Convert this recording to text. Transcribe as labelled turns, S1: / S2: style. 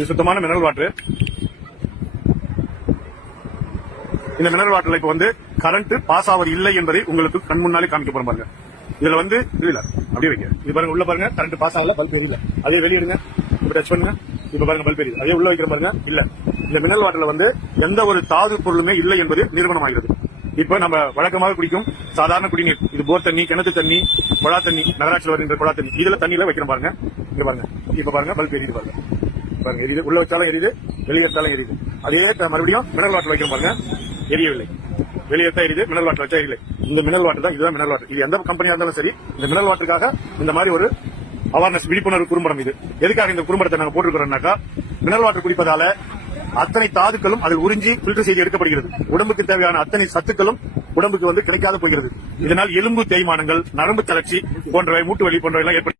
S1: இது சுத்தமான mineral water இந்த மினரல் வாட்டர்ல இப்ப வந்து கரண்ட் பாஸ் ஆவது இல்லை என்பதை உங்களுக்கு கண் முன்னாலே காமிக்க போறோம் பாருங்க. இதுல வந்து இல்ல. அப்படியே வைங்க. இது பாருங்க உள்ள பாருங்க கரண்ட் பாஸ் ஆகல பல்ப் எரியல. அதே வெளியிடுங்க. இப்ப டச் பண்ணுங்க. இப்ப பாருங்க பல்ப் எரியுது. அதே உள்ள வைக்கிற பாருங்க. இல்ல. இந்த மினரல் வாட்டர்ல வந்து எந்த ஒரு தாது பொருளுமே இல்லை என்பது நிறுவனம் ஆகிறது இப்ப நம்ம வழக்கமாக குடிக்கும் சாதாரண குடிநீர். இது போர் தண்ணி கிணத்து தண்ணி குழா தண்ணி நகராட்சியில் வருகின்ற குழா தண்ணி இதுல தண்ணியில வைக்கிறோம் பாருங்க. இங்க பாருங்க. இப்ப பாருங்க பல்ப் எரியுது பாருங்க. பாருங்க எரியுது. உள்ள வச்சாலும் எரியுது வெளியே வச்சாலும் எரியுது. அதே மறுபடியும் மினரல் வாட்டர் வைக்கிறோம் பாருங்க. எரியவில்லை. வெளியே தான் எரியுது மினரல் வாட்டர் வச்சா எரியல இந்த மினரல் வாட்டர் தான் இதுதான் மினரல் வாட்டர். இது எந்த கம்பெனியா இருந்தாலும் சரி இந்த மினரல் வாட்டருக்காக இந்த மாதிரி ஒரு அவேர்னஸ் விழிப்புணர்வு குறும்படம் இது. எதுக்காக இந்த குறும்படத்தை நாங்க போட்டிருக்கிறோம்னாக்கா மினரல் வாட்டர் குடிப்பதால அத்தனை தாதுக்களும் அதில் உறிஞ்சி ஃபில்டர் செய்து எடுக்கப்படுகிறது. உடம்புக்கு தேவையான அத்தனை சத்துக்களும் உடம்புக்கு வந்து கிடைக்காது போகிறது. இதனால் எலும்பு தேய்மானங்கள் நரம்பு தளர்ச்சி போன்றவை மூட்டு வலி போன்றவை எல்லாம் ஏற்படும்